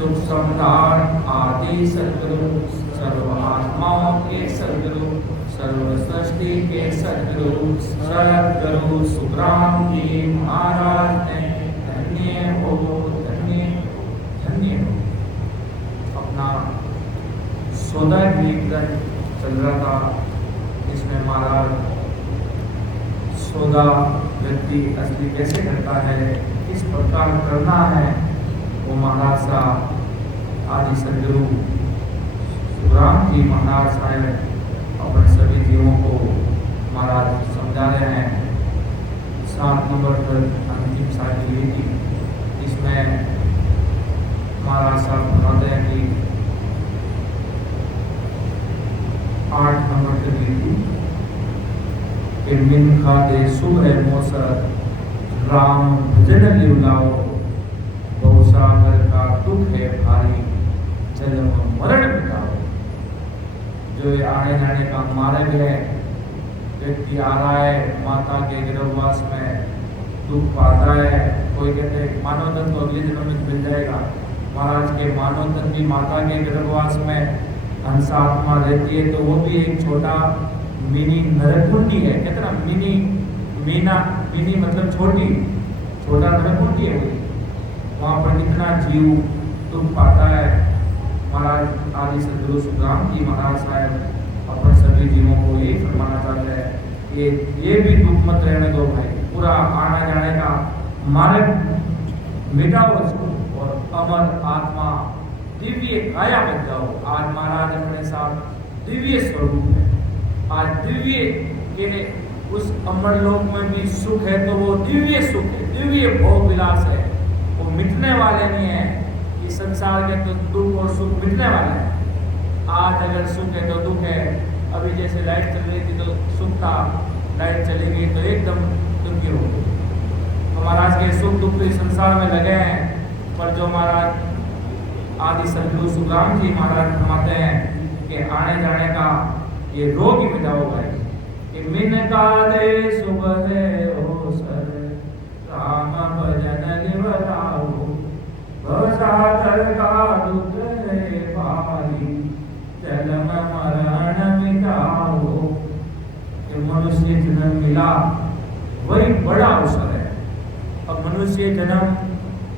सुख सम्राट आदि सद्गुरु, सर्व आत्माओं के सद्गुरु, सर्व सृष्टि के सद्गुरु, सद्गुरु सुखराम जी महाराज ने धन्य हो, धन्य धन्य हो। अपना 14 कीर्तन चल रहा था, इसमें महाराज 14 व्यक्ति असली कैसे करता है, किस प्रकार करना है, वो महाराज साहब आदि सद्गुरु सुखराम जी महाराज साहब अपने सभी जीवों को महाराज समझा रहे हैं। 7 नंबर पर अंतिम सारी हुई थी, इसमें महाराज साहब बताते हैं कि 8 नंबर तक हुई थी कि मिन खाते सुबह मोसर राम भजन लिवलाओ, बहुसागर का दुख है भारी जन्म मरण मिटाओ। जो आने जाने का मार्ग है, व्यक्ति आ रहा है माता के गर्भवास में, दुख पाता है। कोई कहते हैं मानव तन तो अगले जन्म में मिल जाएगा, महाराज के मानव तन भी माता के गर्भवास में हंस आत्मा रहती है, तो वो भी एक छोटा मिनी नरकुंडी है। कहते ना मिनी मीना, मिनी मतलब छोटी, छोटा नरकुंडी है वो। वहाँ पर कितना जीव दुख पाता है। महाराज आदि सद्गुरु सुखराम जी महाराज साहब अपने सभी जीवों को यही फरमाना चाहते हैं कि ये भी दुख मत रहने दो भाई, पूरा आने जाने का मार्ग मिटाओ इसको और अमर आत्मा दिव्य काया बन जाओ। आज महाराज अपने साथ दिव्य स्वरूप है, आज दिव्य के उस अमर लोक में भी सुख है, तो वो दिव्य सुख है, दिव्य भोग विलास है, वो मिटने वाले नहीं है। इस संसार के तो दुख और सुख मिटने वाले हैं। आज अगर सुख है तो दुख है। अभी जैसे लाइट चल रही थी तो सुख था, लाइट चली गई तो एकदम दुखी हो गई। तो महाराज के सुख दुख तो इस संसार में लगे हैं, पर जो महाराज आदि सद्गुरु सुखराम जी महाराज फरमाते हैं कि आने जाने का ये रोग ही मिटाओ भाई। कि मिन का दे सुबह हो सर राम भजन लिवलाओ, भवसागर का दुख है भारी जन्म मरण मिटाओ। कि मनुष्य जन्म मिला वही बड़ा अवसर है। अब मनुष्य जन्म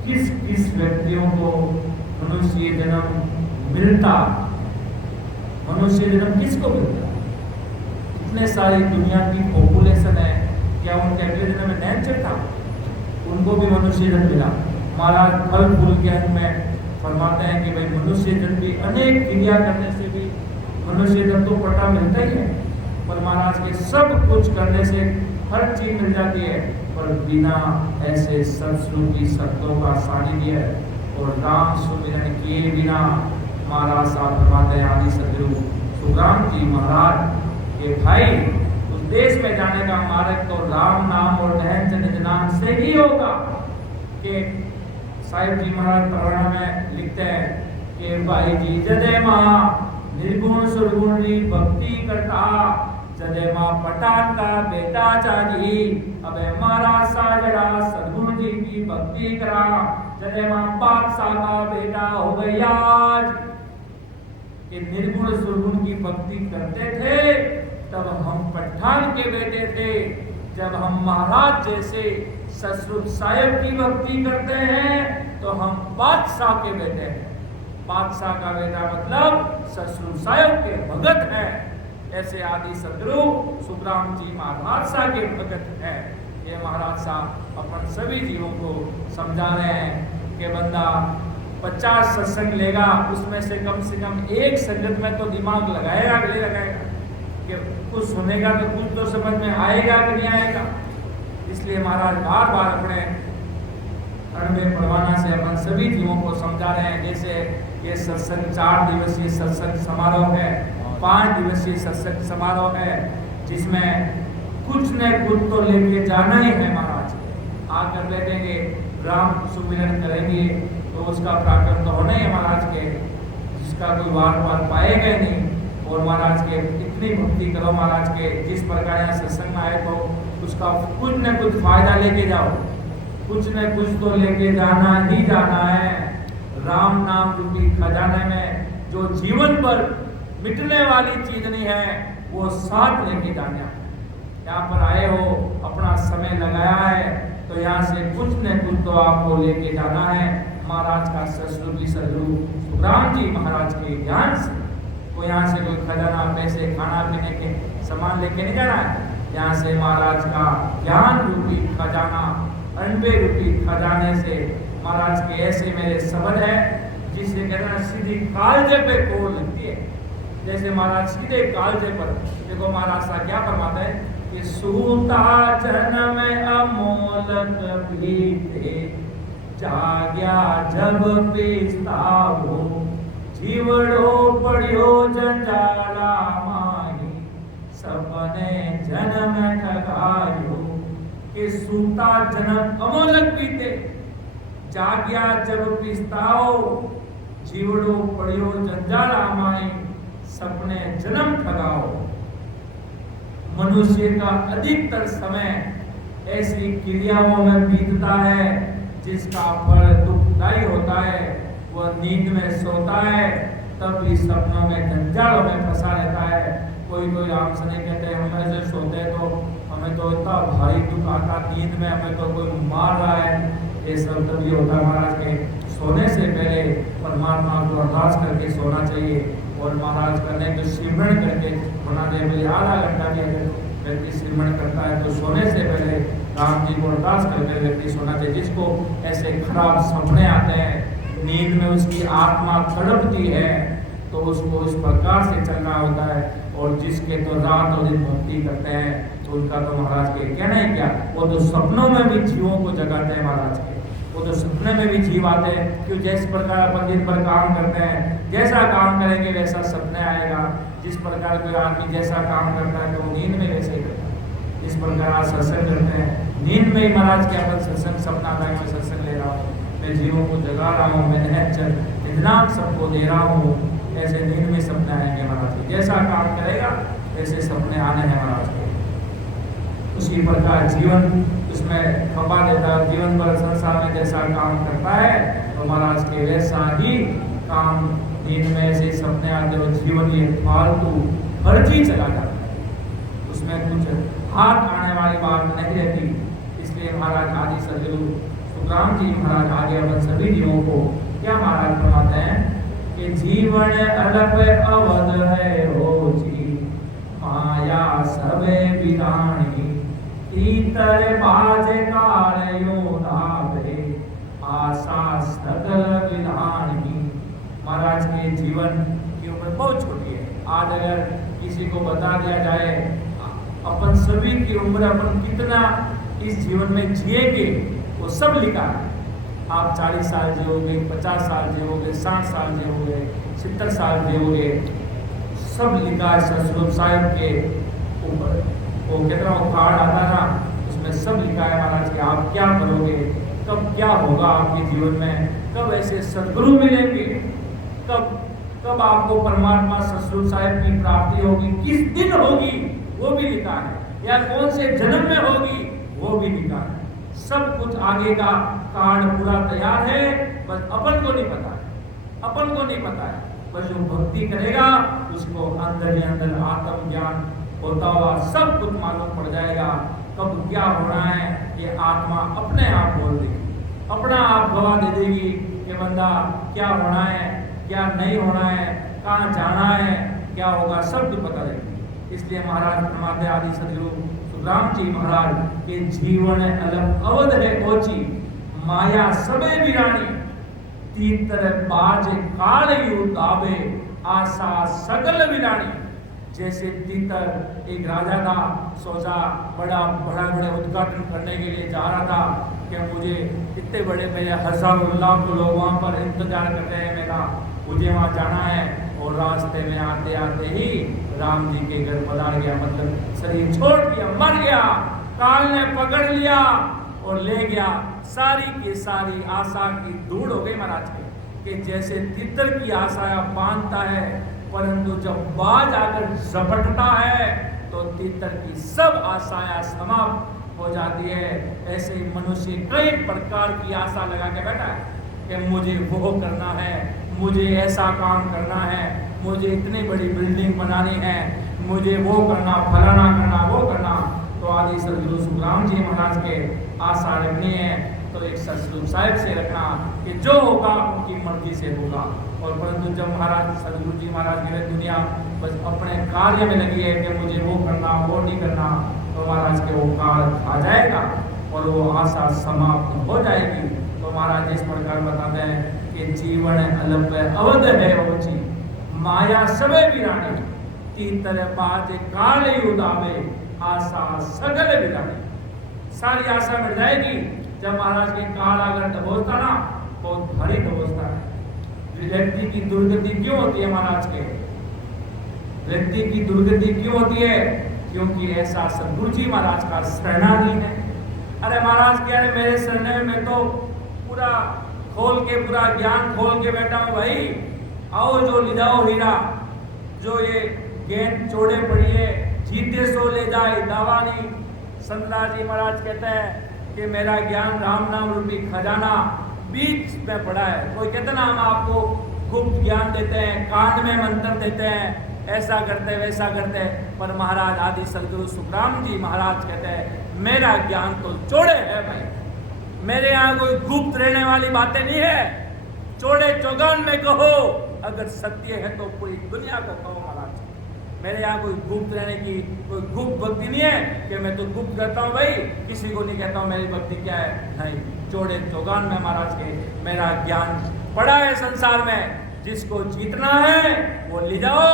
किस किस व्यक्तियों को मनुष्य जन्म मिलता, मनुष्य जन्म किसको मिलता? इतने सारी दुनिया की पॉपुलेशन है, क्या उनके अगले जन्म में नेचर था? उनको भी मनुष्य जन्म मिला। महाराज फल फूल के अंत में फरमाते हैं कि भाई मनुष्य जन्म भी अनेक क्रिया करने से भी मनुष्य जन्म तो पटा मिलता ही है, पर महाराज के सब कुछ करने से हर चीज मिल जाती है, पर बिना ऐसे सत्संग की शब्दों का सानिध्य और राम सुमिरन किए बिना महाराज साहब फरमाते हैं आदि सद्गुरु सुखराम जी महाराज के भाई उस देश में जाने का मार्ग तो राम नाम और नहन निज नाम से ही होगा। कि साहिब जी महाराज प्रवरण में लिखते हैं कि भाई जी जदे माँ निर्गुण सुरगुण भक्ति करता, जदे माँ पठान का बेटा चाजी, अबे मारा साजड़ा सदगुरु जी की भक्ति करा, जदे माँ बादशाह का बेटा हो गया आज। कि निर्गुण सुरगुण की भक्ति करते थे तब हम पठान के बेटे थे, जब हम महाराज जैसे ससुर साहिब की भक्ति करते हैं तो हम बादशाह के बेटे हैं। बादशाह का बेटा मतलब ससुर साहिब के भगत है। ऐसे आदि सद्गुरु सुखराम जी महाराज साहब के भगत है। ये महाराज साहब अपन सभी जीवों को समझा रहे हैं कि बंदा 50 सत्संग लेगा, उसमें से कम एक संगत में तो दिमाग लगाएगा कि नहीं लगाएगा, कि कुछ सुनेगा तो कुछ तो समझ में आएगा कि नहीं आएगा। इसलिए महाराज बार बार अपने अणुमेय परवाना से अपन सभी जीवों को समझा रहे हैं। जैसे ये सत्संग 4 दिवसीय सत्संग समारोह है, 5 दिवसीय सत्संग समारोह है, जिसमें कुछ न कुछ तो लेके जाना ही है। महाराज आकर बैठेंगे, राम सुमिरन करेंगे तो उसका प्राकट तो होना ही है महाराज के, जिसका कोई वार पार पाएगा नहीं। और महाराज के इतनी भक्ति करो, महाराज के जिस प्रकार यहाँ सत्संग में आए तो उसका कुछ न कुछ फायदा लेके जाओ, कुछ न कुछ तो लेके जाना ही जाना है। राम नाम रूपी खजाने में जो जीवन पर मिटने वाली चीज नहीं है वो साथ लेके जाना। यहाँ पर आए हो, अपना समय लगाया है, तो यहाँ से कुछ न कुछ तो आपको लेके जाना है। महाराज का ससुर सुखराम जी महाराज के ज्ञान से को यहाँ से कोई खजाना, पैसे, खाना पीने के सामान लेके नहीं जाना है। यहाँ से महाराज का ज्ञान रूपी खजाना, अनबे रूपी खजाने से महाराज के ऐसे मेरे शब्द है जिससे कहना सीधी कालजे पे कोल लगती है। जैसे महाराज सीधे कालजे पर देखो महाराज सा क्या फरमाते हैं कि सूता जन्म अमोलक भीते, जाग्या जब पेस्तावो, जीवड़ो पड़ियो जंजाला माही, सपने जन्म ठगायो। कि सूता जन्म अमोलक बीते, जाग्या जब पिस्ताओ, जीवड़ो पड़ियो जंजाला माही, सपने जन्म ठगाओ। मनुष्य का अधिकतर समय ऐसी क्रियाओं में बीतता है जिसका फल दुखदायी होता है। वह नींद में सोता है तब भी सपनों में जंजालों में फंसा रहता है। कोई आम से नहीं कहते हम ऐसे सोते तो हमें तो इतना भारी दुख आता, नींद में हमें तो कोई मार रहा है। ये सब तभी होता है। महाराज के सोने से पहले परमात्मा को अरदास करके सोना चाहिए और महाराज करने के सिमरण करके बना दे। मेरे आधा घंटा भी अगर व्यक्ति सिमरण करता है तो सोने से पहले राम जी को अरदास करके व्यक्ति सोना चाहिए। जिसको ऐसे खराब सपने आते हैं, नींद में उसकी आत्मा तड़पती है, तो उसको इस प्रकार से चलना होता है। और जिसके तो रात और दिन भक्ति करते हैं तो उनका तो महाराज के कहना ही क्या, वो तो सपनों में भी जीवों को जगाते हैं महाराज के। वो तो सपने में भी जीव आते हैं, क्यों जिस प्रकार अपन दिन भर काम करते हैं, जैसा काम करेंगे वैसा सपने आएगा। जिस प्रकार कोई आदमी जैसा काम करता है तो वो नींद में वैसे ही करता है। इस प्रकार आप सत्संग करते हैं, नींद में ही महाराज के अपन सत्संग सपना आता है, मैं सत्संग ले रहा हूँ, मैं जीवों को जगा रहा हूँ, मैं इनाम सबको दे रहा हूँ। ऐसे नींद में सपने आएंगे महाराज के। जैसा काम करेगा ऐसे सपने आने हैं महाराज के। उसी प्रकार जीवन उसमें खपा देता है। जीवन भर संसार में जैसा काम करता है तो महाराज के वैसा ही काम नींद में ऐसे सपने आते हो। जीवन ये फालतू फर्जी चला जाता है, उसमें कुछ हाथ आने वाली बात नहीं रहती। इसलिए महाराज आदि सदगुरु सुखराम जी महाराज आगे अपन सभी जीवों को क्या महाराज फरमाते हैं कि जीवन अलप अवध है हो जी, माया सबे विराणी, तीतर बाज कालयो नावे, आशा सकल विधानी। महाराज के जीवन की उम्र बहुत छोटी है। आज अगर किसी को बता दिया जाए अपन सभी की उम्र अपन कितना इस जीवन में जिएंगे, वो सब लिखा है। आप 40 साल जियोगे, 50 साल जियोगे, 60 साल जियोगे, 70 साल जियोगे, सब लिखा है सतगुरु साहिब के ऊपर। वो कितना कार्ड आता ना, उसमें सब लिखा है महाराज कि आप क्या करोगे, कब क्या होगा आपके जीवन में, कब ऐसे सदगुरु मिलेंगे, कब आपको परमात्मा सतगुरु साहिब की प्राप्ति होगी, किस दिन होगी वो भी लिखा है, या कौन से जन्म में होगी वो भी लिखा है। सब कुछ आगे का कार्ड पूरा तैयार है, बस अपन को नहीं पता है, अपन को नहीं पता है। बस जो भक्ति करेगा उसको अंदर ही अंदर आत्म ज्ञान होता हुआ सब कुछ मालूम पड़ जाएगा। कब क्या होना है ये आत्मा अपने आप बोल देगी, अपना आप गवाह दे देगी कि बंदा क्या होना है, क्या नहीं होना है, कहाँ जाना है, क्या होगा, सब कुछ पता लगेगी। इसलिए महाराज फरमाते आदि सदगुरु सुखराम जी महाराज के जीवन अलग अवध है ओची, माया सबे विरानी, तीतर बाज काल युग आवे, आशा सकल विरानी। जैसे तीतर एक राजा था, सोचा बड़े उद्घाटन करने के लिए जा रहा था कि मुझे इतने बड़े मेरे हजारों लाखों लोग वहाँ पर इंतजार कर रहे हैं मेरा, मुझे वहाँ जाना है। और रास्ते में आते आते ही राम जी के घर पधार गया, मतलब शरीर छोड़ दिया, मर गया। काल ने पकड़ लिया और ले गया। सारी की सारी आशा की धूड़ हो गई महाराज के, कि जैसे तितर की आशा बांधता है, परंतु जब बाज आकर झपटता है तो तितर की सब आशाएं समाप्त हो जाती है। ऐसे मनुष्य कई प्रकार की आशा लगा के बैठा है, कि मुझे वो करना है, मुझे ऐसा काम करना है, मुझे इतनी बड़ी बिल्डिंग बनानी है, मुझे वो करना, फलाना करना, वो करना। तो आदि सदगुरु सुखराम जी महाराज के आशा रखनी है तो एक सदगुरु साहिब से रखना कि जो होगा उनकी मर्जी से होगा। और परंतु जब महाराज सदगुरु जी महाराज की दुनिया बस अपने कार्य में लगी है कि मुझे वो करना, वो नहीं करना, तो महाराज के वो काल आ जाएगा और वो आशा समाप्त हो जाएगी। तो महाराज इस प्रकार बताते हैं कि जीवन अल्प अवध है ओची, माया सबे विराणी, तीतर बाज काल उदावे, आशा सगल विराणी। सारी आशा मिट जाएगी जब महाराज के काल अगर दबोचता ना, बहुत भारी दबोचता है। व्यक्ति की दुर्गति क्यों होती है महाराज के? व्यक्ति की दुर्गति क्यों होती है? क्योंकि ऐसा सदगुरु जी महाराज का शरणागति है। अरे महाराज कह रहे मेरे शरण में तो पूरा खोल के, पूरा ज्ञान खोल के बैठा हूं भाई, आओ जो ले जाओ हीरा, जो ये गेंद चोड़े पड़ी है, जीते सो ले जाए दावा नहीं। संतलाल जी महाराज कहते हैं कि मेरा ज्ञान राम नाम रूपी खजाना बीच में पड़ा है। कोई कहते ना हम आपको गुप्त ज्ञान देते हैं, कान में मंत्र देते हैं, ऐसा करते वैसा करते, पर महाराज आदि सदगुरु सुखराम जी महाराज कहते हैं मेरा ज्ञान तो चौड़े है भाई, मेरे यहाँ कोई गुप्त रहने वाली बातें नहीं है। चौड़े चौगान में कहो, अगर सत्य है तो पूरी दुनिया को कहो महाराज। मेरे यहाँ कोई गुप्त रहने की कोई गुप्त भक्ति नहीं है कि मैं तो गुप्त करता हूँ भाई, किसी को नहीं कहता हूँ मेरी भक्ति क्या है, नहीं। चौड़े चौगान में महाराज के मेरा ज्ञान पड़ा है संसार में। जिसको जीतना है वो ले जाओ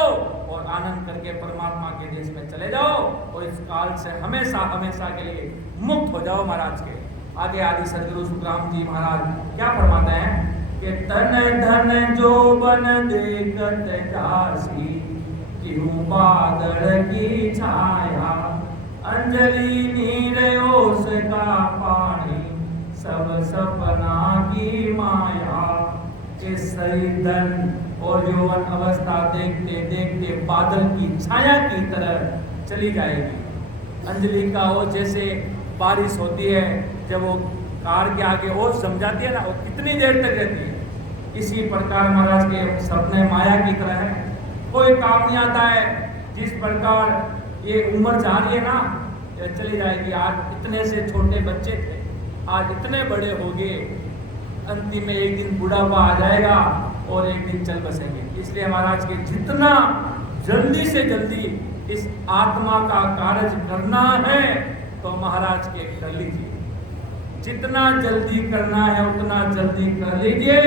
और आनंद करके परमात्मा के देश में चले जाओ और इस काल से हमेशा हमेशा के लिए मुक्त हो जाओ महाराज के। आगे आदि सदगुरु सुखराम जी महाराज क्या फरमाते हैं कि तन धन जो बन देखत जासी, क्यों बादल की छाया, अंजलि नीर ओस का पानी, सब सपना की माया। के सही धन और यौवन अवस्था देखते देखते बादल की छाया की तरह चली जाएगी। अंजलि का वो जैसे बारिश होती है, जब वो कार के आगे वो समझाती है ना, वो कितनी देर तक रहती है। इसी प्रकार महाराज के सपने माया की तरह है, कोई काम नहीं आता है। जिस प्रकार ये उम्र जा रही है ना, ये चली जाएगी। आज इतने से छोटे बच्चे थे, आज इतने बड़े हो गए, अंतिम में एक दिन बुढ़ापा आ जाएगा और एक दिन चल बसेंगे। इसलिए महाराज के जितना जल्दी से जल्दी इस आत्मा का कार्य करना है तो महाराज के कर लीजिए। जितना जल्दी करना है उतना जल्दी कर लीजिए।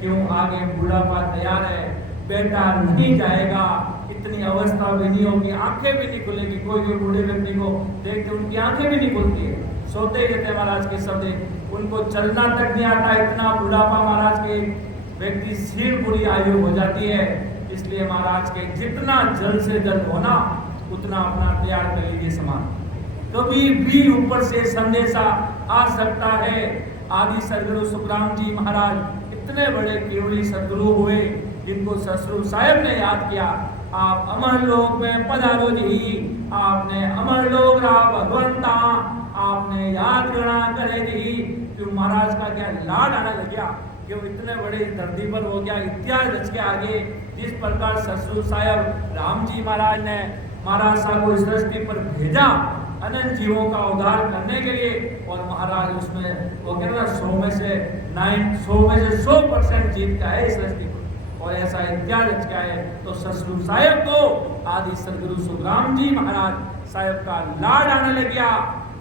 क्यों? आगे बुढ़ापा तैयार है, बेटा नहीं जाएगा, इतनी अवस्था भी नहीं होगी, आंखें भी नहीं खुलेगी। कोई भी बूढ़े व्यक्ति को देखते उनकी आंखें भी नहीं खुलती है, सोते ही रहते महाराज के शब्द, उनको चलना तक नहीं आता। इतना बुढ़ापा महाराज के व्यक्ति सीढ़ बुरी आयु हो जाती है। इसलिए महाराज के जितना जल्द से जल्द होना उतना अपना तैयार कर लीजिए सामान। कभी भी ऊपर से संदेशा आ सकता है। आदि सदगुरु सुखराम जी महाराज इतने बड़े केवली सदगुरु हुए जिनको ससुर साहब ने याद किया। आप अमर लोक में पधारो जी, आपने अमर लोक रहा भगवंता, आपने याद गणा करे जी। क्यों? महाराज का क्या लाड आने लग गया कि वो इतने बड़े धरती पर हो गया, इतिहास रच के आगे। जिस प्रकार ससुर साहब राम जी महाराज ने महाराज साहब को इस सृष्टि पर भेजा अनंत जीवों का उद्धार करने के लिए, और महाराज उसमें वो कहते हैं 100 में से 100% जीत का है इस सृष्टि पर, और ऐसा इतिहास रच के आए। तो ससुर साहब को आदि सदगुरु सुखराम जी महाराज साहब का लाड आने लग गया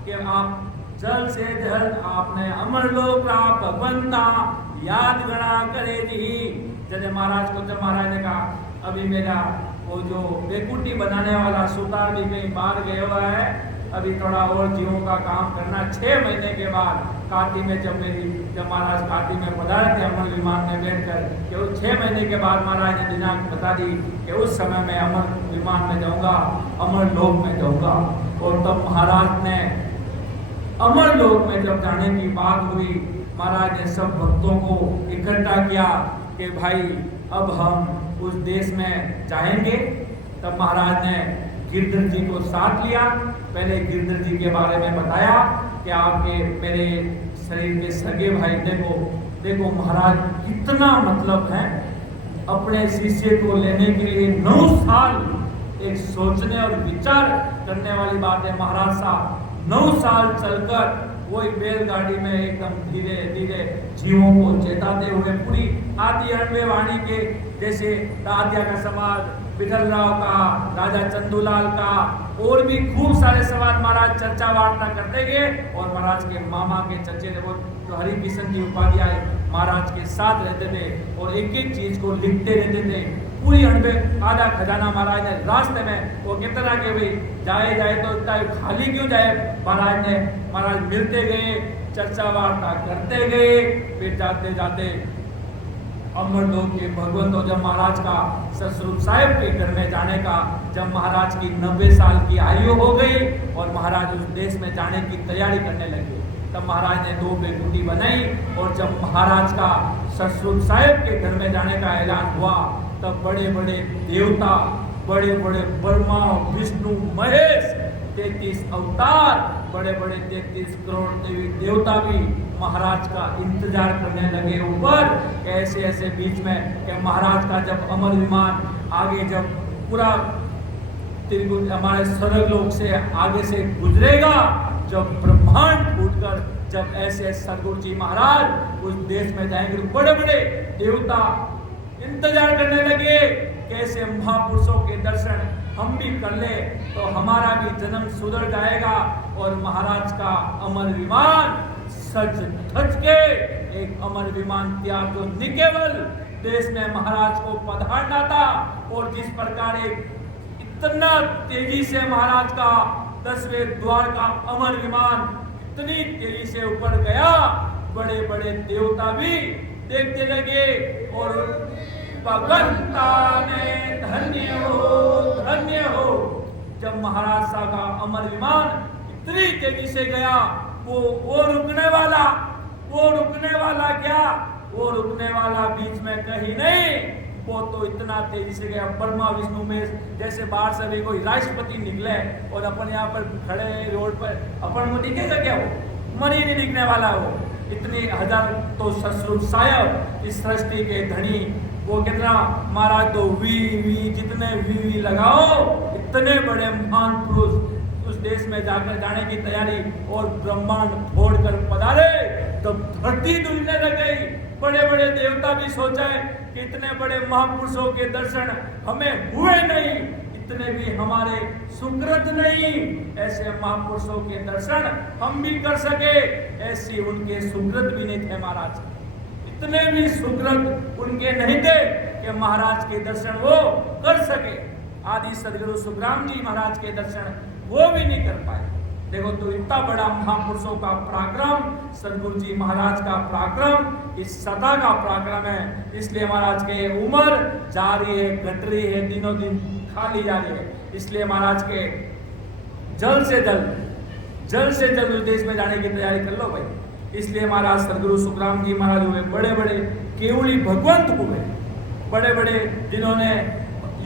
कि आप जल्द से जल्द आपने अमर लोक रहा भगवंता, याद गणा करे जी। जब महाराज को जब महाराज ने कहा अभी मेरा वो जो बेकुटी बनाने वाला सुतार भी कहीं बाहर गया हुआ है, अभी थोड़ा और जीवों का काम करना। 6 महीने के बाद काटी में जब महाराज काटी में पधारे थे अमर विमान में बैठकर, कि वो 6 महीने के बाद महाराज ने दिनांक बता दी कि उस समय मैं अमर विमान में जाऊंगा, अमर लोक में जाऊंगा। और तब महाराज ने अमर लोक में जब जाने की बात हुई, महाराज ने सब भक्तों को इकट्ठा किया कि भाई अब हम उस देश में जाएंगे। तब महाराज ने गिरधर जी को साथ लिया। पहले गिरधर जी के बारे में बताया कि आपके मेरे शरीर के सगे भाई, देखो देखो महाराज कितना मतलब है, अपने शिष्य को लेने के लिए 9 साल एक सोचने और विचार करने वाली बात है। महाराज साहब 9 साल चलकर वही बैलगाड़ी में एकदम धीरे धीरे जीवों को चेताते हुए पूरी आदि अण्वे वाणी के जैसे दादिया का समाज, विठलराव का, राजा चंदूलाल का और भी खूब सारे समाज महाराज चर्चा वार्ता करते गए। और महाराज के मामा के चचेरे वो जो हरि किशन की उपाध्याय महाराज के साथ रहते थे और एक एक चीज को लिखते रहते थे। पूरी अण्वे आधा खजाना महाराज ने रास्ते में वो कहते रहा कि भाई जाए तो इतना खाली क्यों जाए। महाराज मिलते गए, चर्चा वार्ता करते गए, फिर जाते जाते अमरलोक के भगवंत और जब महाराज का ससुर साहिब के घर में जाने का, जब महाराज की 90 साल की आयु हो गई और महाराज उस देश में जाने की तैयारी करने लगे, तब महाराज ने 2 बेकुटी बनाई। और जब महाराज का ससुर साहिब के घर में जाने का ऐलान हुआ, तब बड़े बड़े देवता, बड़े बड़े ब्रह्मा विष्णु महेश 33 अवतार, बड़े बड़े 33 करोड़ देवी देवता भी महाराज का इंतजार करने लगे ऊपर। ऐसे ऐसे बीच में कि महाराज का जब अमर विमान आगे जब पूरा हमारे स्वर्गलोक से आगे से गुजरेगा, जब ब्रह्मांड फूटकर जब ऐसे सदगुरु जी महाराज उस देश में जाएंगे, तो बड़े बड़े देवता इंतजार करने लगे कैसे महापुरुषों के दर्शन हम भी कर ले तो हमारा भी जन्म सुधर जाएगा। और महाराज का अमर विमान सज धज के एक अमर विमान तैयार जो न केवल देश में महाराज को पधारना था, और जिस प्रकार इतना तेजी से महाराज का 10वें द्वार का अमर विमान इतनी तेजी से ऊपर गया, बड़े बड़े देवता भी देखते लगे और भगवंता ने धन्य हो। जब महाराज साहब का अमर विमान इतनी तेजी से गया, वो रुकने वाला क्या, वो रुकने वाला बीच में कहीं नहीं, वो तो इतना तेजी से गया। ब्रह्मा विष्णु में जैसे बाहर से भी कोई राष्ट्रपति निकले और अपन यहाँ पर खड़े रोड पर अपन को दिखेगा क्या, वो मरी नहीं दिखने वाला। वो इतनी हजार तो ससुर साहब इस सृष्टि के धनी, वो कितना महाराज तो वी जितने वी लगाओ, इतने बड़े महान पुरुष उस देश में जाकर जाने की तैयारी और ब्रह्मांड फोड़कर पधारे, तब धरती डूबने लग गई। बड़े बड़े देवता भी सोचे कि इतने बड़े महापुरुषों के दर्शन हमें हुए नहीं, इतने भी हमारे सुकृत नहीं, ऐसे महापुरुषों के दर्शन हम भी कर सके, ऐसे उनके सुकृत भी नहीं थे महाराज। इतने भी सुकृत उनके नहीं थे कि महाराज के दर्शन वो कर सके। आदि सदगुरु सुखराम जी महाराज के दर्शन वो भी नहीं कर पाए। देखो तो इतना बड़ा महापुरुषों का पराक्रम, सदगुरु जी महाराज का पराक्रम इस सदा का पराक्रम है। इसलिए महाराज के उम्र जा रही है, घट रही है, दिनों दिन खाली जा रही है। इसलिए महाराज के जल्द से जल्द उस देश में जाने की तैयारी कर लो भाई। इसलिए महाराज सदगुरु सुखराम जी महाराज हुए बड़े बड़े केवली भगवंत हुए, बड़े बड़े जिन्होंने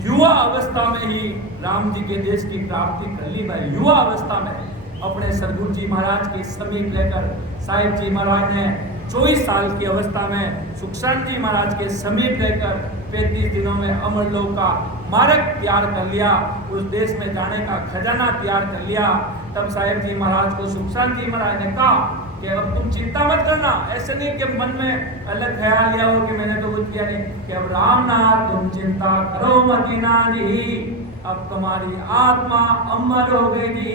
युवा अवस्था में ही राम जी के देश की प्राप्ति कर ली। भाई युवा अवस्था में अपने सदगुरु जी महाराज के समीप लेकर साहिब जी महाराज ने 24 साल की अवस्था में सुखचंद जी महाराज के समीप लेकर 35 दिनों में अमरलोक का मार्ग तैयार कर लिया, उस देश में जाने का खजाना तैयार कर लिया। तब साहिब जी महाराज को सुखचंद जी महाराज ने कहा कि अब तुम चिंता मत करना, ऐसे नहीं कि मन में अलग ख्याल लिया हो कि मैंने तो कुछ किया नहीं, कि अब रामनाथ तुम चिंता करो मदीना जी, अब तुम्हारी आत्मा अमर हो गई जी,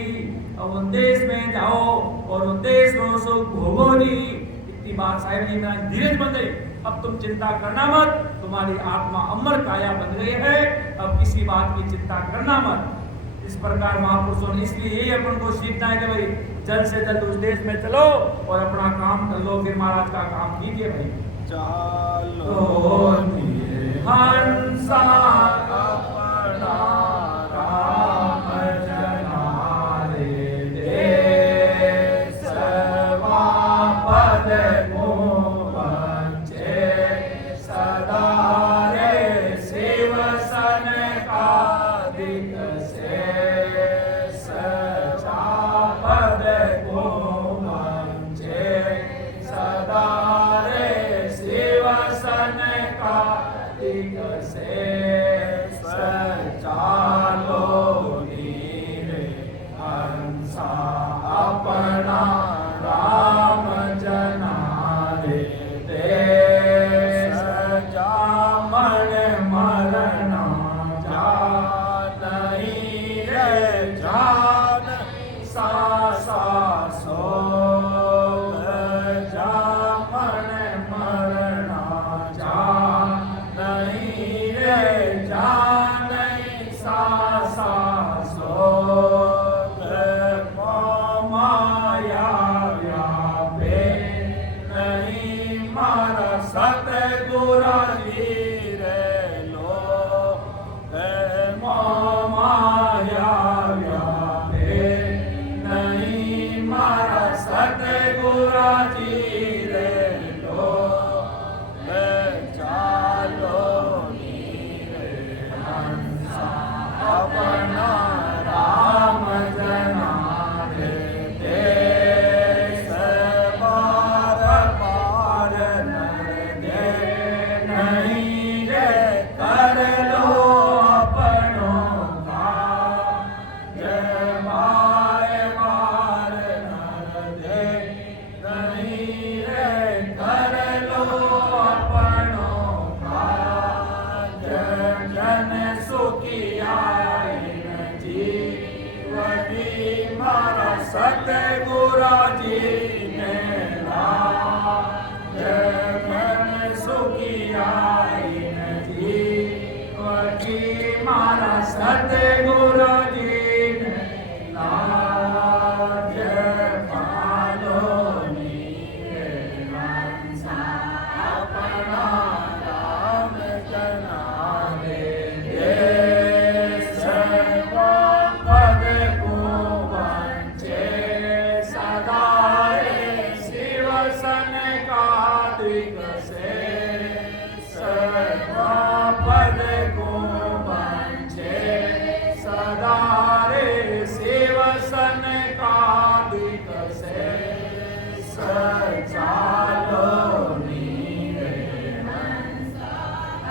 अब उस देश में जाओ और उस देश को सुख भोगो जी। इतनी बात साहिब जी महाराज धीरज बन गई, अब तुम चिंता करना मत, तुम्हारी आत्मा अमर काया बन गई है, अब किसी बात की चिंता करना मत। इस प्रकार महापुरुषों ने, इसलिए यही अपन को सीखना है कि भाई जल्द से जल्द उस देश में चलो और अपना काम कर लो, फिर महाराज का काम कीजिए भाई। चलो हंसा अपना राम जनारे देश वापद को बचे सदा रे शिव सन का दिक से सचा पद को बचे सदा रे जान सा सोग जामन मरना जान नहीं रे जान सा सोग माया व्यापे नहीं मारा सतगुरु जी रे लो माया व्यापे नहीं मारा सतगुरु जी रे लो चालो नीरे हंसा अपना राम जना रे देश बार पार नर दे नहीं रे कर लो अपनों का जय बार पार नर दे नहीं रे कर लो अपनों का जय जन सुखिया जीवनी मारा सतगुरु जी ने ला जय जन सुखिया जीवनी मारा सतगुरु जी ने ला जय पालो नीरे हंसा अपना राम जना रे देश पद को वंचे सदा रे शिव सन का दिग्से पद को वंचे सदा रे शिव सन का दिग्से चालो नीरे हंसा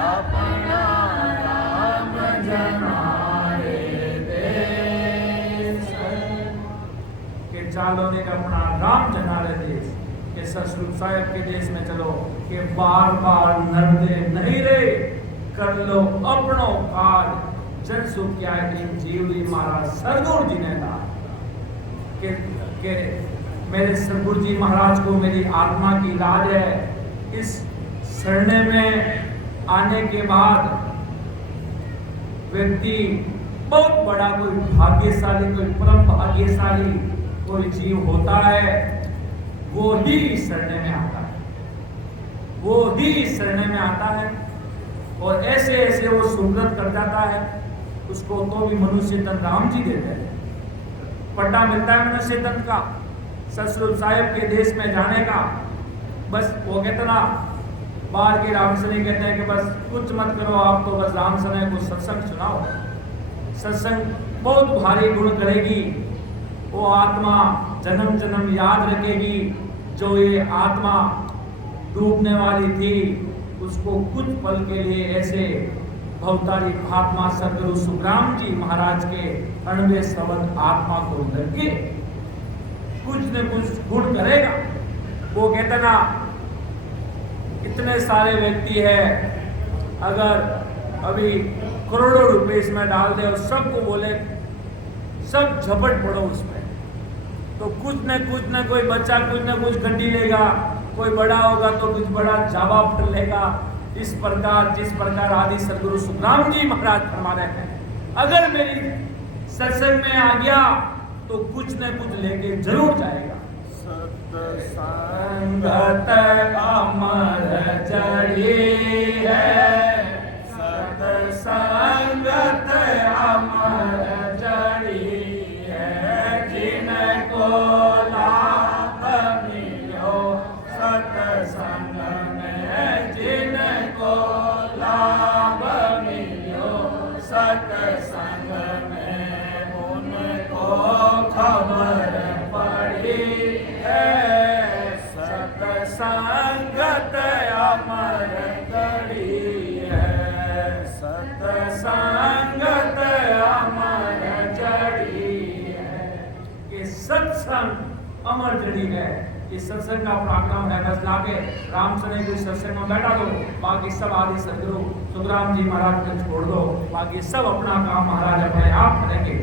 अपना राम जना रे देश कि चालो ने अपना राम जना रे देश के ससुर साहब के देश में चलो कि बार बार नरदे नहीं रे कर लो अपनो काज जन सुख क्या जीवली महाराज सदगुरु जी ने कहा कि मेरे सदगुरु जी महाराज को मेरी आत्मा की लाज है। इस सरने में आने के बाद व्यक्ति बहुत बड़ा कोई भाग्यशाली कोई परम भाग्यशाली कोई जीव होता है, वो ही इस सरने में आता है, वो ही इस सरने में आता है और ऐसे ऐसे वो सुमरत कर जाता है, उसको तो भी मनुष्य तन राम जी देते हैं। पट्टा मिलता है मनुष्य तन का ससुर साहिब के देश में जाने का। बस वो कहते ना बाहर के राम सने कहते हैं कि बस कुछ मत करो, आप तो बस राम सने को सत्संग सुनाओ। सत्संग बहुत भारी गुण करेगी, वो आत्मा जन्म जन्म याद रखेगी। जो ये आत्मा डूबने वाली थी उसको कुछ पल के लिए ऐसे भवतारी महात्मा सदगुरु सुखराम जी महाराज के 98 संवत आत्मा को करके कुछ न कुछ गुण करेगा। वो कहते ना इतने सारे व्यक्ति है, अगर अभी करोड़ों रुपए इसमें डाल दे और सबको बोले सब झपट पड़ो उसमें, तो कुछ न कोई बच्चा कुछ न कुछ गड्डी लेगा, कोई बड़ा होगा तो कुछ बड़ा जावा फल लेगा। इस प्रकार जिस प्रकार आदि सदगुरु सुखराम जी महाराज फरमा रहे हैं, अगर मेरी सत्संग में आ गया तो कुछ न कुछ लेके जरूर जाएगा। सत्संगत अमर जड़ी है, सत्संगत अमर जड़ी है, जिनको लाभ मिलो सत्संग में, जिनको लाभ मिलो सत्संग में, उनको खबर पड़ी है सत्संगत अमर जड़ी है, सत्संगत अमर जड़ी है। कि सत्संग अमर जड़ी है। इस सत्संग का पराक्रम है, बस लाके राम सने को सत्संग में बैठा दो, बाकी सब आदि सदगुरु सुखराम जी महाराज को छोड़ दो, बाकी सब अपना काम महाराज अपने आप करेंगे।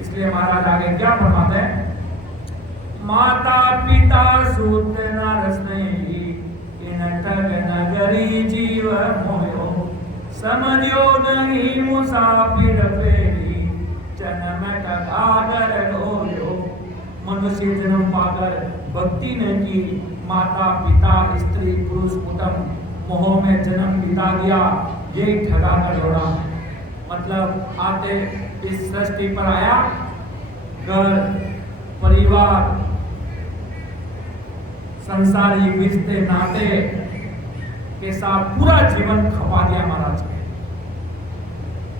इस इसलिए महाराज आगे क्या फरमाते हैं, माता पिता सूत नरस नहीं, इन ठग नगरी जीव मोयो, समझो नहीं मुसाफिर फेरी, जन्म टका कर ढोयो। मनुष्य जन्म पाकर भक्ति ने की, माता पिता स्त्री पुरुष कुटुंब मोह में जन्म बिता दिया, यही ठगा कर दौड़ा। मतलब आते इस सृष्टि पर आया, घर परिवार संसारी रिश्ते नाते के साथ पूरा जीवन खपा दिया महाराज के,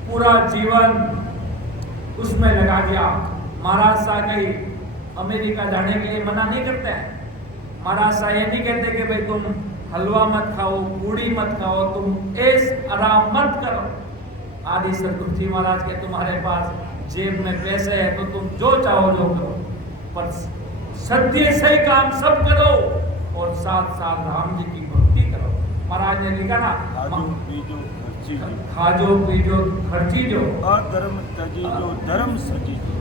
पूरा जीवन उसमें लगा दिया। महाराज साहब कहीं अमेरिका जाने के लिए मना नहीं करते हैं। महाराज साहब ये नहीं कहते कि भाई तुम हलवा मत खाओ, पूड़ी मत खाओ, तुम ऐस आराम मत करो। आदि सदगुरु जी महाराज के तुम्हारे पास जेब में पैसे है तो तुम जो चाहो जो करो, पर सत्य सही काम सब करो और साथ साथ राम जी की भक्ति करो। महाराज ने लिखा ना, खाजो पीजो खर्ची जो, अधर्म तजी जो धर्म सजी जो।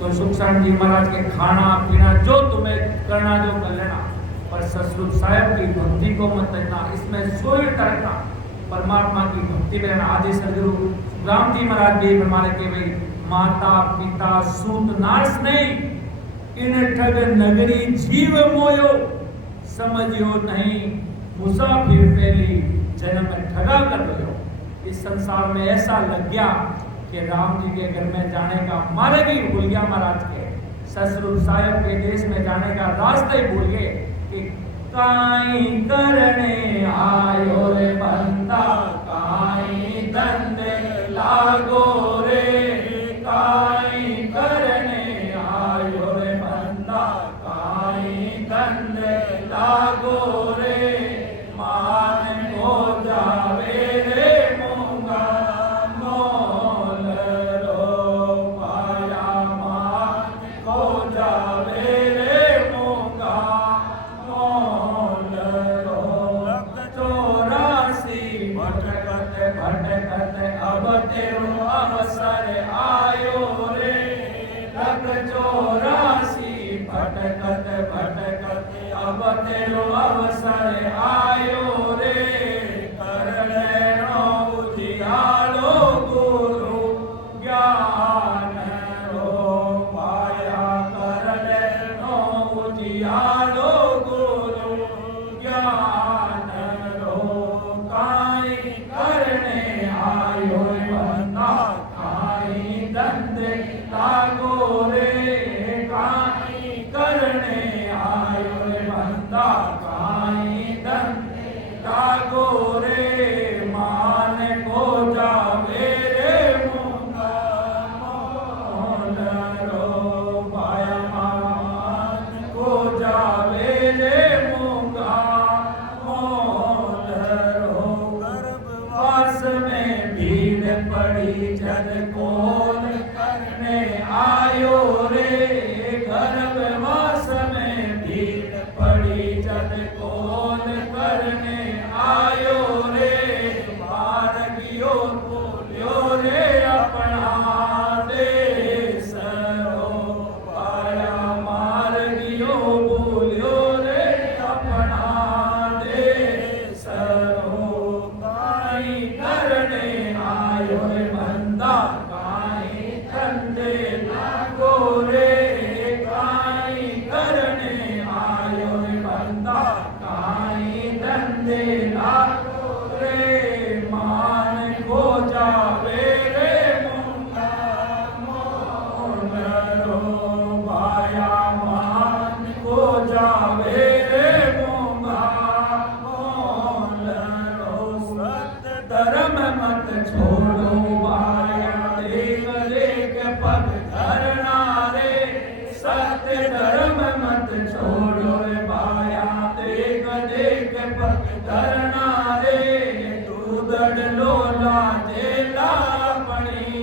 तो सुखसाण जी महाराज के खाना पीना जो तुम्हें करना जो कर लेना, पर ससुर साहब की भक्ति को मत तजना, इसमें सोई टरना, परमात्मा की भक्ति में रहना। आदि सदगुरु राम जी महाराज भी हमारे के भाई माता पिता सूत नाश नहीं, इन ठग नगरी जीव मोयो, समझियो नहीं मुसाफिर पहली, जन्म ठगा कर लो। इस संसार में ऐसा लग गया कि राम जी के घर में जाने का मार्ग ही भूल गया महाराज के, ससुर साहब के देश में जाने का रास्ता ही भूल गए कि काई करने आयो रे बंदा, काई दंड लागो रे, काई करने आयो रे बंदा, काई दंड लागो रे, मान को जावे रे मूंगा मोल रो पाया, मान को जावे रे मूंगा मोल रो। चौरासी भटकत भटकत अब तेरो अवसर आयो रे, लग 84 भटकत भटकत अब तेरो अवसर आयो रे, कर लेनो उजियालो गुरु ज्ञान रो पाया, कर लेनो उजियालो गुरु ज्ञान रो, काई करने आयो बंदा, काई दंडे लागो रे, काई करने आयो बंदा, काई दंडे लागो रे, मान को जावे रे मूंगा मोल रो पाया, मान को जावे रे मूंगा मोल रो। गर्भवास में भीड़ पड़ी जद कौन करने आयो रे, गर्भवास में भीड़ पड़ी जद कौन करने आयो रे, मार्गियो बोलियो रे अपना देश रो पाया, मार्गियो बोलियो रे अपना देश रो, काई करने आयो रे बंदा, काई ठंडे लागो रे, काई करने आयो रे बंदा, काई धंधे लागो रे, मान को जावे रे मूंगा मोल रो पाया, मान को जावे रे मूंगा मोल रो। सत्य धर्म मत छोड़ो पाया, देख देख पग धरना रे, सत्य धर्म मत छोड़ो रे पाया, देख देख पग धरना रे, दूधड़ लोला जेला पड़ी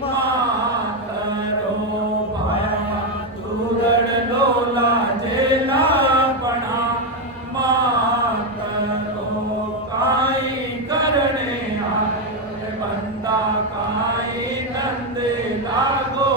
मात रो पाया, दूधड़ लोला जेला पड़ा मात रो, काई करने आयो रे बंदा, काई धंधे लागो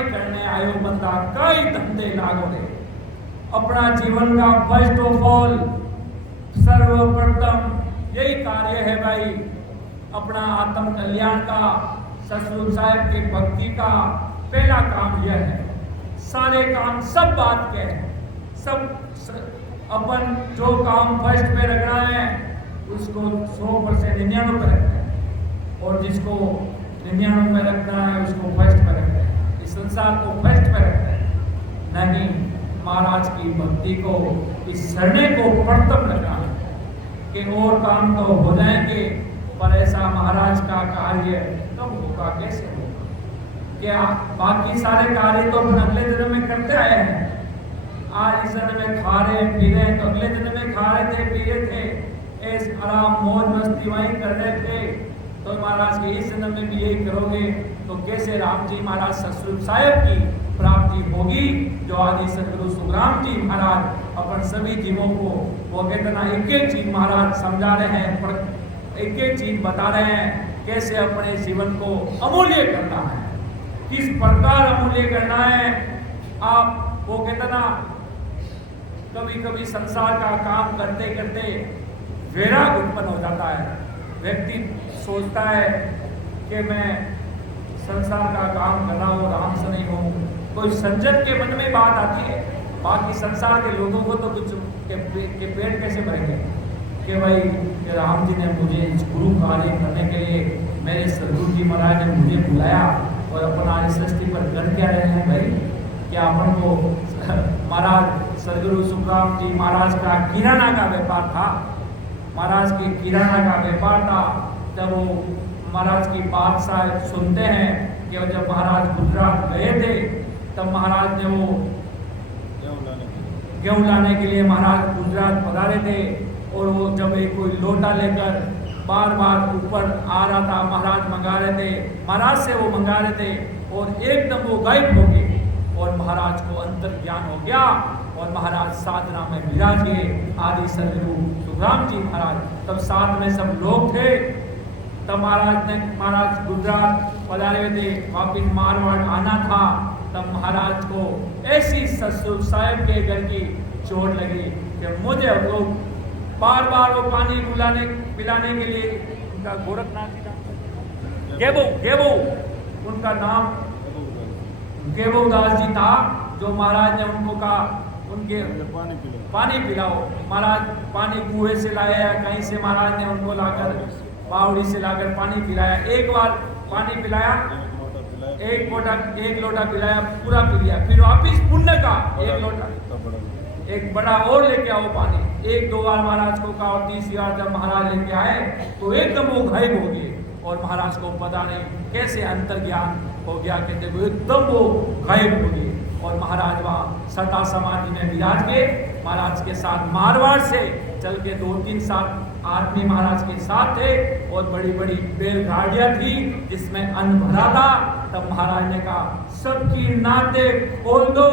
कई करने आयो बंदा कई धंधे लागो रे। अपना जीवन का फर्स्ट ऑफ ऑल सर्वप्रथम यही कार्य है भाई, अपना आत्म कल्याण का, ससुर साहब की भक्ति का पहला काम यह है। सारे काम सब बात के हैं, अपन जो काम फर्स्ट पे रखना है उसको 100% 99 पे रखना है, और जिसको 99 पे रखना है उसको फर्स्ट पे रखना है। इस संसार को फर्स्ट पे रखना है, नहीं महाराज की भक्ति को, इस सरने को प्रथम रखना है कि और काम तो हो जाएंगे, पर ऐसा महाराज का कार्य कब होगा, कैसे होगा? क्या बाकी सारे कार्य तो अपन अगले जन्म में करते आए हैं। आज इस जन्म में खा रहे पी रहे, तो अगले जन्म में खा रहे थे पी रहे थे, ऐस आराम मौज मस्ती वहीं कर रहे थे, तो महाराज के इस जन्म में भी यही करोगे तो कैसे राम जी महाराज ससुर साहब की प्राप्ति होगी, जो आदि सदगुरु सुखराम जी महाराज अपन सभी जीवों को वो कहते ना एक एक चीज महाराज समझा रहे हैं, पर एक एक चीज बता रहे हैं कैसे अपने जीवन को अमूल्य करना है, किस प्रकार अमूल्य करना है। आप वो कहते ना कभी कभी संसार का काम करते करते वैराग उत्पन्न हो जाता है, व्यक्ति सोचता है कि मैं संसार का काम कर रहा हूँ, राम से नहीं हूँ, कोई संजन के मन में बात आती है। बाकी संसार के लोगों को तो कुछ के पेट कैसे भरेंगे कि भाई कि राम जी ने मुझे इस गुरु कार्य करने के लिए, मेरे सदगुरु जी महाराज ने मुझे बुलाया और अपन आज सृष्टि पर कर क्या रहे हैं भाई। क्या अपन को महाराज सदगुरु सुखराम जी महाराज का किराना का व्यापार था, महाराज की किराना का व्यापार था। जब वो महाराज की बात शायद सुनते हैं कि जब महाराज गुजरात गए थे तब महाराज ने वो गेहूं लाने के लिए महाराज गुजरात पधारे थे, और वो जब एक कोई लोटा लेकर बार बार ऊपर आ रहा था, महाराज मंगा रहे थे, महाराज से वो मंगा रहे थे, और एकदम वो गायब हो गए और महाराज को अंतर ज्ञान हो गया और महाराज साधना में विराज गए आदि सदगुरु सुखराम जी महाराज। तब साथ में सब लोग थे, तब महाराज गुजरात पधारे थे, वापिस मारवाड़ आना था। तब महाराज को ऐसी ससुर साहब के घर की चोट लगी कि मुझे वो बार बार वो पानी पिलाने के लिए, उनका गोरखनाथ जी का गेबो उनका नाम गेबोदास जी था, जो महाराज ने उनको कहा उनके पानी पिलाओ। महाराज पानी कुएं से लाया या कहीं से महाराज ने उनको लाकर बावड़ी से लाकर पानी पिलाया। एक बार पानी पिलाया, एक लोटा पिलाया, पूरा पी लिया, फिर वापिस पुण्य का एक लोटा, एक बड़ा और लेके आओ पानी। एक दो बार महाराज को कहा, और तीसरी बार जब महाराज लेके आए तो एकदम वो गायब हो गए और महाराज को पता नहीं कैसे अंतर ज्ञान हो गया कि देखो एकदम वो गायब हो गए। और महाराज वहाँ सटा समाधि में विराज गए। महाराज के साथ मारवाड़ से चल के 2-3 साल आदमी महाराज के साथ थे, और बड़ी बड़ी बैलगाड़ियाँ थी जिसमें अन्न भरा था। तब महाराज ने कहा सबकी नाते खोल दो,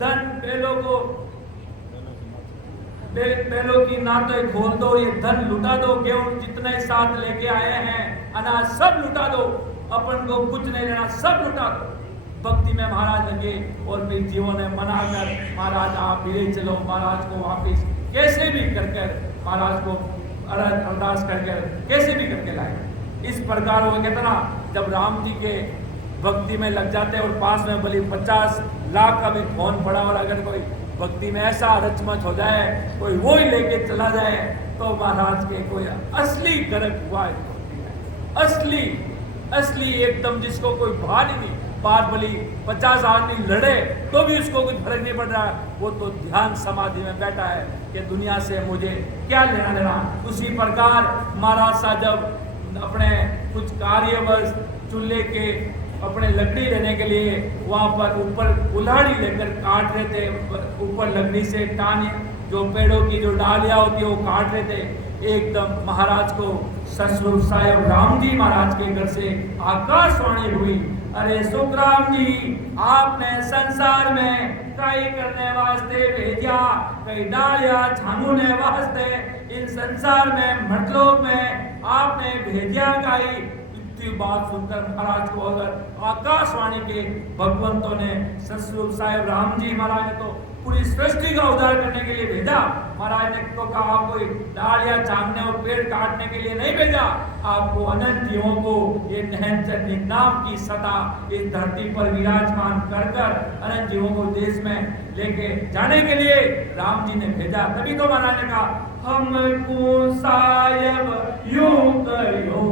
धन बैलों की नाते खोल दो, ये धन लुटा दो, गेहूं जितने साथ लेके आए हैं अनाज सब लुटा दो, अपन को कुछ नहीं लेना, सब लुटा दो। भक्ति में महाराज लगे और फिर जीवों ने मना कर महाराज आप ले चलो, महाराज को वापिस कैसे भी करके महाराज को अरदास करके कैसे भी करके लाए। इस प्रकार वो कहते ना, जब राम जी के भक्ति में लग जाते और पास में भले 50 लाख का भी फोन पड़ा, और अगर कोई भक्ति में ऐसा रचमच हो जाए, कोई वो ही लेके चला जाए, तो महाराज के कोई असली गर्क हुआ है, असली एकदम जिसको कोई भार ही नहीं, बार भली 50 आदमी लड़े तो भी उसको कुछ फर्क नहीं पड़ रहा है, वो तो ध्यान समाधि में बैठा है कि दुनिया से मुझे क्या लेना देना। उसी प्रकार महाराज साहब जब अपने कुछ कार्यवश चूल्हे के अपने लकड़ी लेने के लिए वहाँ पर ऊपर कुल्हाड़ी लेकर काट रहे थे, ऊपर लकड़ी से टाने जो पेड़ों की जो डालियाँ होती है वो काट रहे थे। एकदम महाराज को ससुर साहब राम जी महाराज के घर से आकाशवाणी हुई, अरे सुखराम जी आपने संसार में कई करने वास्ते भेजा, कई डालियाँ छानूने वास्ते इन संसार में मतलब में आपने भेजा कई इतनी बात सुनकर महाराज को अगर आकाशवाणी के भगवंतों ने सतस्वरूप साहेब राम जी महाराज ने तो पूरी सृष्टि का उद्धार करने के लिए भेजा। महाराज ने तो कहा कोई डालियां चांदने और पेड़ काटने के लिए नहीं भेजा, आपको अनंत जीवों को ये नहनचंद नाम की सता इस धरती पर विराजमान कर कर अनंत जीवों को देश में लेके जाने के लिए राम जी ने भेजा। तभी तो महाराज ने कहा हमको साहेब यूं करो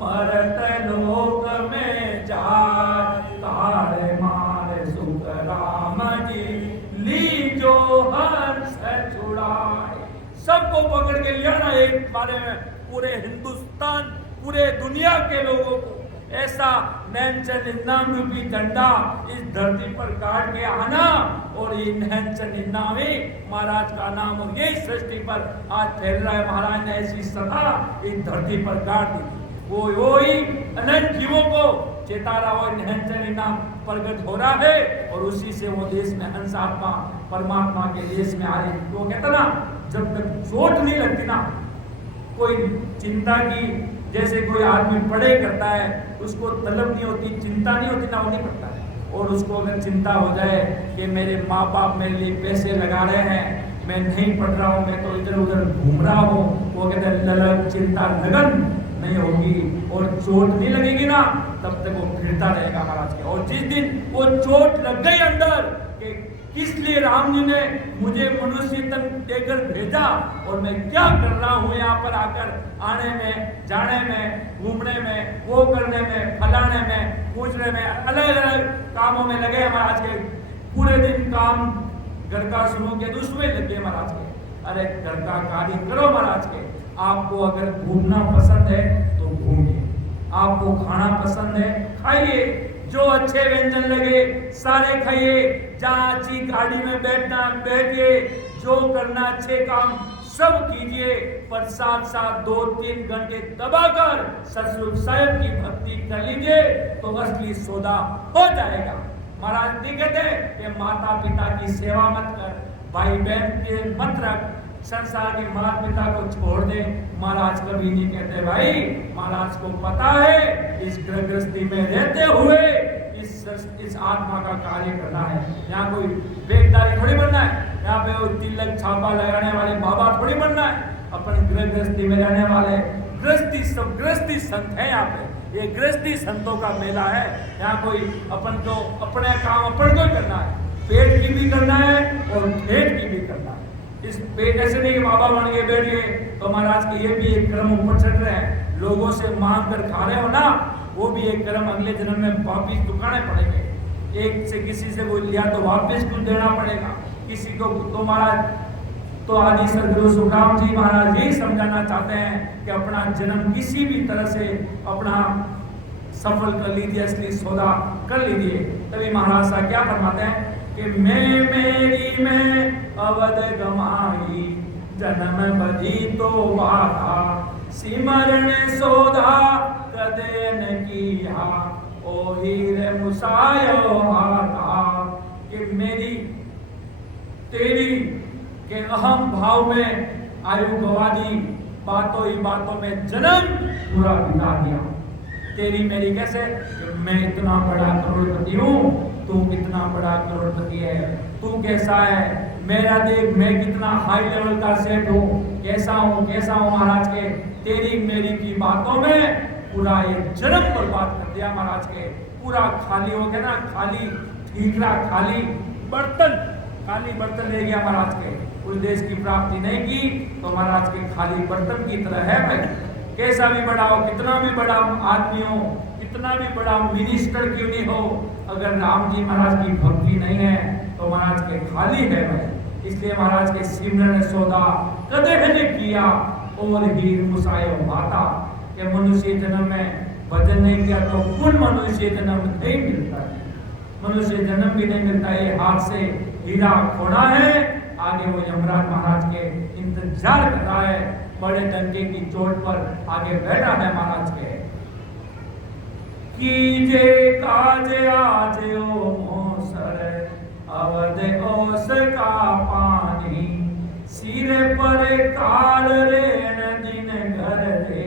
मरत लोक में जाए तारे मारे सुख राम जी लीजो हर्ष छुड़ाए। सबको पकड़ के लिया ना एक बारे में, पूरे हिंदुस्तान पूरे दुनिया के लोगों को ऐसा नैनचंद नाम रूपी झंडा इस धरती पर काट के आना और ये नैनचंद नाम ही महाराज का नाम और यही सृष्टि पर आज फैल रहा है। महाराज ने ऐसी सदा इस धरती पर काट दी, वो ही अनंत जीवों को चेता रहा हो नैनचंद नाम प्रगट हो रहा है और उसी से वो देश में हंस आत्मा परमात्मा के देश में आ रही। तो कहता ना जब तक चोट नहीं लगती ना, कोई चिंता की जैसे कोई आदमी पढ़े करता है उसको तलब नहीं होती, चिंता नहीं होती ना, वो नहीं पढ़ता है। और उसको अगर चिंता हो जाए कि मेरे माँ बाप मेरे लिए पैसे लगा रहे हैं, मैं नहीं पढ़ रहा हूँ, मैं तो इधर उधर घूम रहा हूँ, वो कहते हैं ललन चिंता लगन नहीं होगी और चोट नहीं लगेगी ना तब तक वो फिरता रहेगा महाराज के। और जिस दिन वो चोट लग गई अंदर कि किस लिए राम जी ने मुझे मनुष्य तन देकर भेजा और मैं क्या कर रहा हूँ यहाँ पर आकर, आने में जाने में घूमने में वो करने में फलाने में पूछने में अलग अलग कामों में लगे महाराज के। पूरे दिन काम घर का सुनो के दूसरे लगे महाराज के। अरे घर का कार्य करो महाराज के। आपको अगर घूमना पसंद है तो घूमिए, आपको खाना पसंद है खाइए, जो अच्छे व्यंजन लगे सारे खाइए, जहाँ अच्छी गाड़ी में बैठना बैठिए, जो करना अच्छे काम सब कीजिए, पर साथ साथ 2-3 घंटे दबाकर सतस्वरूप साहेब की भक्ति कर लीजिए तो असली सौदा हो जाएगा। महाराज नहीं कहते कि माता पिता की सेवा मत कर, भाई बहन के मत रख, संसार के माता पिता को छोड़ दे। महाराज कभी नहीं कहते भाई, महाराज को पता है इस गृहस्थी में रहते हुए इस आत्मा का कार्य करना है। यहाँ कोई बेगदारी थोड़ी बनना है, यहाँ पे तिलक छापा लगाने वाले बाबा थोड़ी बनना है। अपन गृहस्थी में रहने वाले गृहस्थी संत है। यहाँ पे ये गृहस्थी संतों का मेला है। यहाँ कोई अपन को अपने काम अपन को करना है, पेट की भी करना है और पेट की भी करना है। इस पेट ऐसे नहीं कि बाबा बन के बैठ गए तो महाराज के ये भी एक कर्म ऊपर चढ़ रहे हैं, लोगों से मांग कर खा रहे हो ना, वो भी एक कर्म अगले जन्म में वापिस चुकाने पड़ेंगे। एक से किसी से कोई लिया तो वापिस कुछ देना पड़ेगा, किसी को तो महाराज तो आदि सदगुरु सुखराम जी महाराज यही समझाना चाहते हैं कि अपना जन्म किसी भी तरह से अपना सफल कर लीजिए, असली सौदा कर लीजिए। तभी महाराज साहब क्या फरमाते हैं कि मैं मेरी में अवध गमाई जन्म बधी तो बाधा सिमरण सौदा कदे न किया ओ हीरे मुसायो हाथा। कि मेरी तेरी के अहम भाव में आयु गवा दी, बातों ही बातों में जन्म पूरा बिता दिया। तेरी मेरी कैसे, मैं इतना बड़ा करोड़पति हूँ, तू कितना बड़ा करोड़पति है, तू कैसा है, मेरा देख मैं कितना हाई लेवल का सेठ हूँ, कैसा हूँ महाराज के। तेरी मेरी की बातों में पूरा ये जन्म बर्बाद कर दिया महाराज के। पूरा खाली हो गया ना, खाली ठीकरा खाली बर्तन ले गया महाराज के। उस देश की प्राप्ति नहीं की तो महाराज के खाली बर्तन की तरह है भाई। कैसा भी बड़ा हो, कितना भी बड़ा आदमी हो, कितना भी बड़ा मिनिस्टर क्यों नहीं हो, अगर राम जी महाराज की भक्ति नहीं है तो महाराज के खाली है भाई। इसलिए महाराज के सिमरन सौदा कदे ने किया और हीर मुसायो माता के। मनुष्य जन्म में भजन नहीं किया तो कुल मनुष्य जन्म नहीं मिलता है, मनुष्य जन्म भी नहीं मिलता। ये हाथ से हीरा खोना है, आगे वो यमराज महाराज के इंतजार कर रहा है, बड़े डंके की चोट पर आगे बैठा है महाराज के। कीजे काज आज ओ मोसर अवध ओस का पानी सिर पर काल रेण दिन घर रे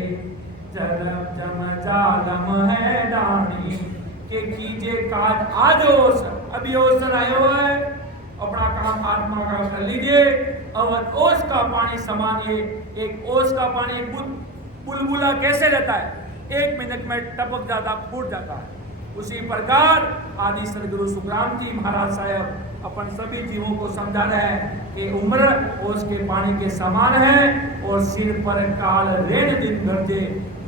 जलम जम जालम आज अवसर, अभी अवसर आया हुआ है, अपना काम आत्मा का कर लीजिए। अवध ओस का पानी समानिए। एक ओस का पानी बुलबुला कैसे रहता है, 1 मिनट में टपक जाता, फूट जाता है। उसी प्रकार आदि सदगुरु सुखराम जी महाराज साहब अपन सभी जीवों को समझा रहे हैं कि उम्र ओस के पानी के समान है और सिर पर काल रेण दिन गरजे,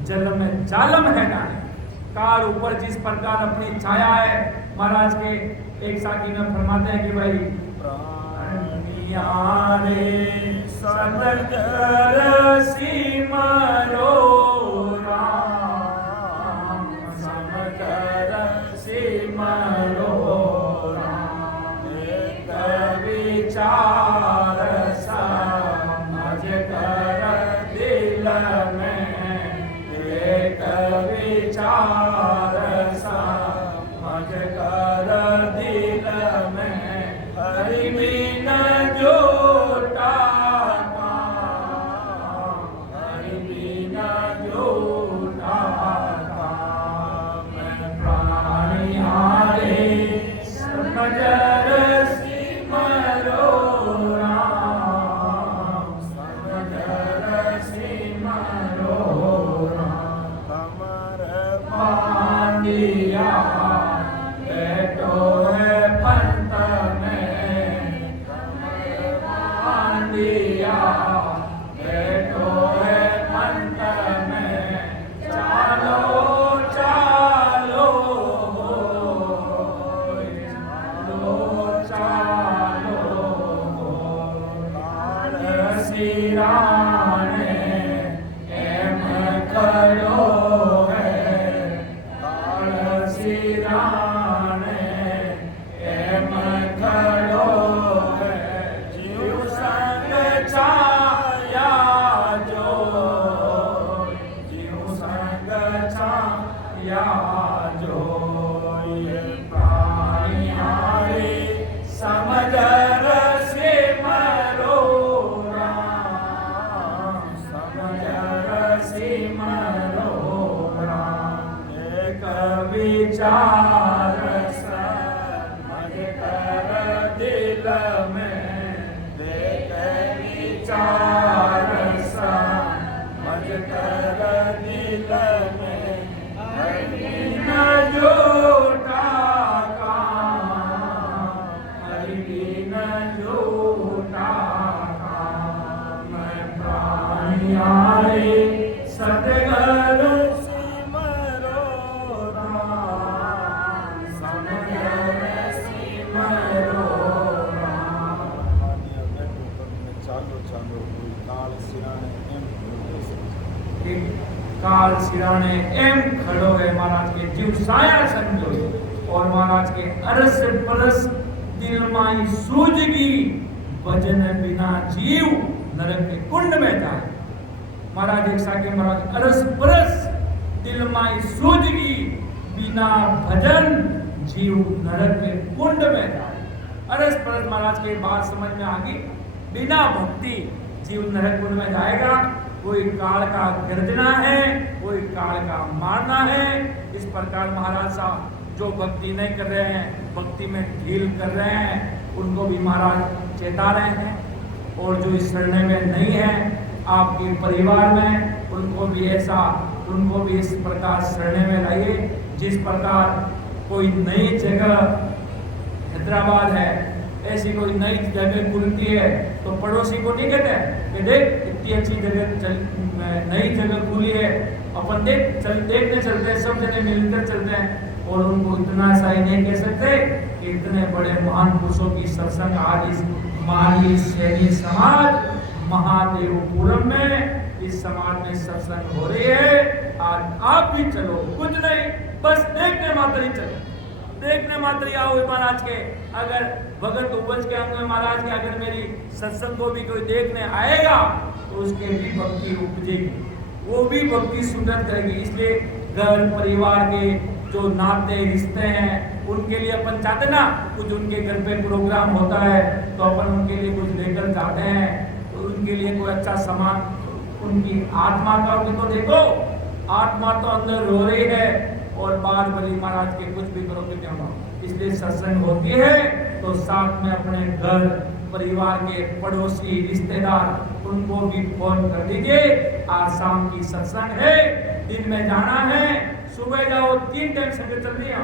जल में जालम है डाले। काल ऊपर जिस प्रकार अपनी छाया है, महाराज के एक साथी में फरमाते हैं कि भाई प्राणियारे सदगर सिमरो राम, सदगर सिमरो राम। एक विचार समझ कर दिल में, एक विचार समझ कर दिल में, हरि बिन जोटा काम, हरि बिन जोटा काम। प्राणियारे समझर सिमरो राम, समझर सिमरो राम। कमर पांडिया बैठो है पंत में, कमर पांडिया बैठो है पंत में। चालो चालो चालो काल सिराने एम खड़ो है, काल सिराने एम खड़ो है। जीव संग छाया जो, जीव संग छाया जो। ये प्राणियारे समझर सिमरो राम, समझर सिमरो राम। एक विचार समझ कर दिल में, एक विचार समझ कर दिल में, हरि न जोटा काम, हरि न जोटा काम। प्राणियारे सदगुरु सिमरो राम, समझर सिमरो राम। ચાલો ચાલો કોઈ કાળ સિરાને એમ ખડો છે। एक काल सिराने एम खड़ो है, महाराज के जीव साया समझो। और महाराज के अरस परस दिल माई सूझगी, भजन बिना जीव नरक के कुंड में जाए। महाराज एक साके महाराज अरस परस दिल माई सूझगी, बिना भजन जीव नरक के कुंड में जाए। अरस परस महाराज के बात समझ में आ गई, बिना भक्ति जीव नरक कुंड में जाएगा। कोई काल का गर्जना है, कोई काल का मारना है। इस प्रकार महाराज साहब जो भक्ति नहीं कर रहे हैं, भक्ति में ढील कर रहे हैं, उनको भी महाराज चेता रहे हैं। और जो इस शरण में नहीं है आपके परिवार में, उनको भी ऐसा, उनको भी इस प्रकार शरण में लाइए। जिस प्रकार कोई नई जगह हैदराबाद है, ऐसी कोई नई जगह खुलती है तो पड़ोसी को नहीं कहते कि देख इतनी अच्छी जगह नई जगह खुली है, अपन देख चल देखने चलते हैं, सब जने मिलकर चलते हैं। और उनको इतना सा ही नहीं कह सकते कि इतने बड़े महान पुरुषों की सत्संग आज इस महान सैनी समाज महादेवपुरम में, इस समाज में सत्संग हो रही है। आज आप भी चलो, कुछ नहीं, बस देखने मात्र ही चलो, देखने मात्र आओ महाराज के। अगर भगत उपज के अंग महाराज के अगर मेरी सत्संग को भी कोई देखने आएगा तो उसके भी भक्ति उपजेगी, वो भी भक्ति सुंदर करेगी। इसलिए घर परिवार के जो नाते रिश्ते हैं उनके लिए अपन चाहते ना, कुछ उनके घर पे प्रोग्राम होता है तो अपन उनके लिए कुछ लेकर जाते हैं, तो उनके लिए कोई अच्छा सामान, उनकी आत्मा का भी तो देखो, आत्मा तो अंदर रो रही है और बाहर बली महाराज के कुछ भी करो तो क्या इसलिए सत्संग होती है तो साथ में अपने घर परिवार के पड़ोसी रिश्तेदार उनको भी फोन कर दीजिए, आज शाम की सत्संग है, दिन में जाना है, सुबह जाओ, 3 टाइम संगत चल रही है,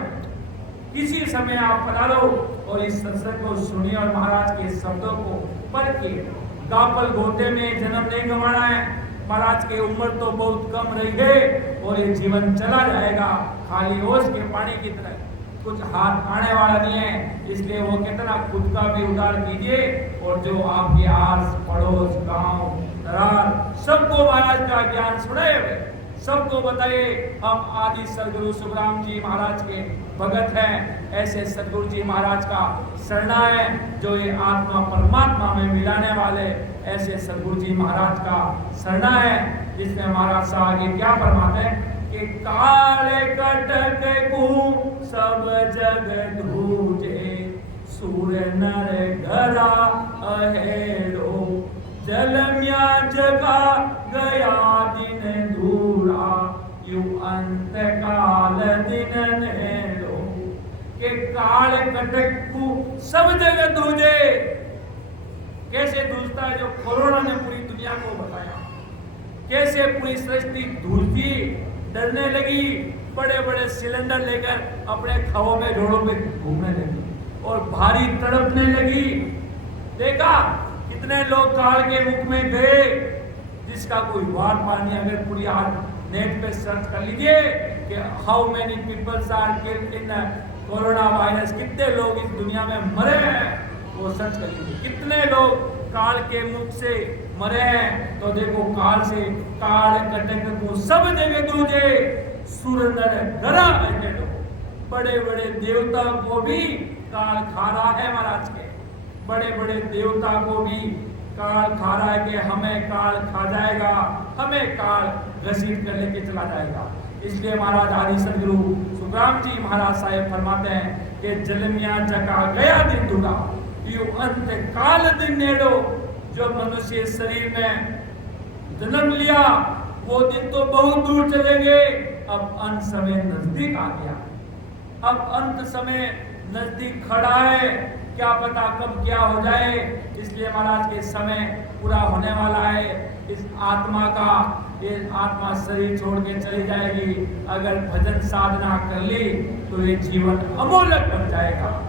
किसी समय आप पधारो और इस सत्संग को सुनिए और महाराज के शब्दों को पढ़ के गापल गोटे में जन्म नहीं गंवाना है। महाराज की उम्र तो बहुत कम रही है और ये जीवन चला जाएगा खाली ओस के पानी की तरह, कुछ हाथ आने वाला नहीं है। इसलिए वो कितना खुद का भी उद्धार कीजिए और जो आपके आस पड़ोस गांव दरार सबको महाराज का ज्ञान सुनाए हुए सबको बताइए हम आदि सदगुरु सुखराम जी महाराज के भगत हैं। ऐसे सदगुरु जी महाराज का शरणा है जो ये आत्मा परमात्मा में मिलाने वाले, ऐसे सदगुरु जी महाराज का शरणा है जिसमें महाराज साहब आगे क्या फरमाते हैं कि काले कटक को सब जग धूजे, सूर्य नर गरा अहेड़ो, जलम्या जगा गया दिन दूरा, यू अंत काल दिन नेड़ो। के काल कटक को सब जगह दूजे, कैसे दूजता है जो कोरोना ने पूरी दुनिया को बताया, कैसे पूरी सृष्टि धूलती डरने लगी, बड़े बड़े सिलेंडर लेकर अपने खाओं में रोडों में घूमने लगी और भारी तड़पने लगी। देखा कितने लोग काल के मुख में गए जिसका कोई वार पानी, अगर पूरी आज नेट पे सर्च कर लीजिए कि how many peoples are killed in corona virus, कितने लोग इस दुनिया में मरे हैं, वो सर्च कर लीजिए कितने लोग काल के मुख से मरे हैं। तो देखो काल से काल कटक को सब जगह दूजे, सुरंदर गरा बैठे लोग, बड़े बड़े देवता को भी काल खा रहा है महाराज के, बड़े बड़े देवता को भी काल खा रहा है कि हमें काल खा जाएगा, हमें काल घसीट कर लेके चला जाएगा। इसलिए महाराज आदि सदगुरु सुखराम जी महाराज साहेब फरमाते हैं कि जलमिया जगा गया दिन दूरा, यू अंत काल दिन नेड़ो। जो मनुष्य शरीर में जन्म लिया वो दिन तो बहुत दूर चले गए, अब अंत समय नजदीक आ गया, अब अंत समय नजदीक खड़ा है, क्या पता कब क्या हो जाए। इसलिए महाराज के समय पूरा होने वाला है, इस आत्मा का, ये आत्मा शरीर छोड़ के चली जाएगी, अगर भजन साधना कर ली तो ये जीवन अमूल्य बन जाएगा,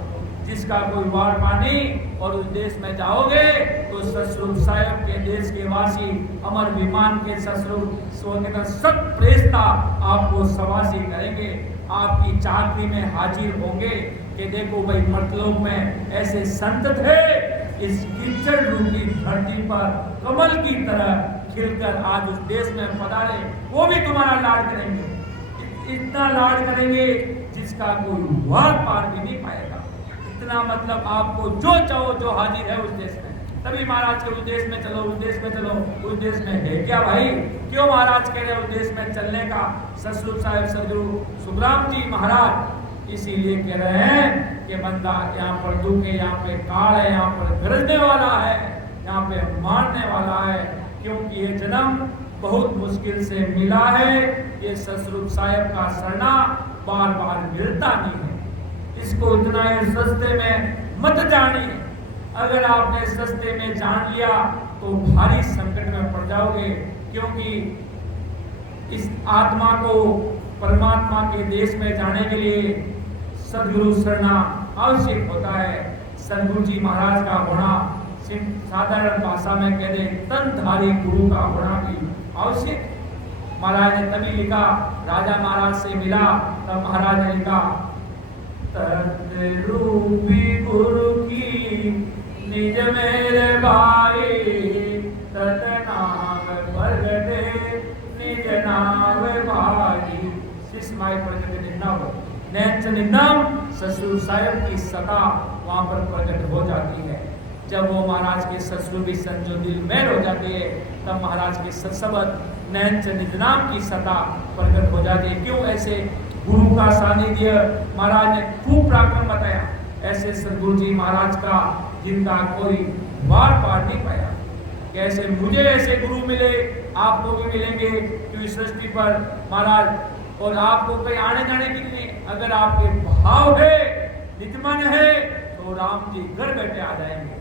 जिसका कोई वार पानी। और उस देश में जाओगे तो ससुर साहेब के देश के वासी अमर विमान के ससुर सब प्रेस्ता आपको सवासी करेंगे, आपकी चाकरी में हाजिर होंगे कि देखो भाई मतलोक में ऐसे संत थे, इस कीचड़ रूपी धरती पर कमल की तरह खिलकर आज उस देश में पधारे, वो भी तुम्हारा लाड करेंगे, इतना लाड करेंगे जिसका कोई वार पार भी नहीं पाएगा। इतना मतलब आपको जो चाहो जो हाजिर है उस देश में, तभी महाराज के उस देश में चलो, उस देश में चलो, उस देश में है क्या भाई, क्यों महाराज कह रहे उस देश में चलने का। ससुर साहेब सदगुरु सुखराम जी महाराज इसीलिए कह रहे हैं कि बंदा यहाँ पर दुख है, यहाँ पे काल है, यहाँ पर गरजने वाला है, यहाँ पे मारने वाला है, क्योंकि ये जन्म बहुत मुश्किल से मिला है। ये ससुर साहेब का शरणा बार बार मिलता नहीं है, इसको इतना सस्ते में मत जानिए। अगर आपने सस्ते में जान लिया तो भारी संकट में पड़ जाओगे, क्योंकि इस आत्मा को परमात्मा के देश में जाने के लिए सदगुरु शरणा आवश्यक होता है। सदगुरु जी महाराज का होना, साधारण भाषा में कह दे तनधारी गुरु का होना भी आवश्यक। महाराज ने तभी लिखा, राजा महाराज से मिला तब महाराज ने लिखा, तन रूपी गुरु की निज मेरे भाई, तत नाम प्रगटे निज नाम भाई। शिष्य माई प्रगट निन्नम, नैंच निन्नम, ससुर साहेब की सता वहां पर प्रकट हो जाती है। जब वो महाराज के ससुर भी संजो दिल में हो जाती है, तब महाराज के सत्सबद नैंच निज नाम की सता प्रकट हो जाती है। क्यों ऐसे गुरु का सानिध्य महाराज ने खूब पराक्रम बताया, ऐसे सदगुरु जी महाराज का जिनका कोई वार पार नहीं पाया। कैसे मुझे ऐसे गुरु मिले, आपको भी मिलेंगे क्योंकि सृष्टि पर महाराज, और आपको कहीं आने जाने की नहीं, अगर आपके भाव है नित्य है तो राम जी घर बैठे आ जाएंगे।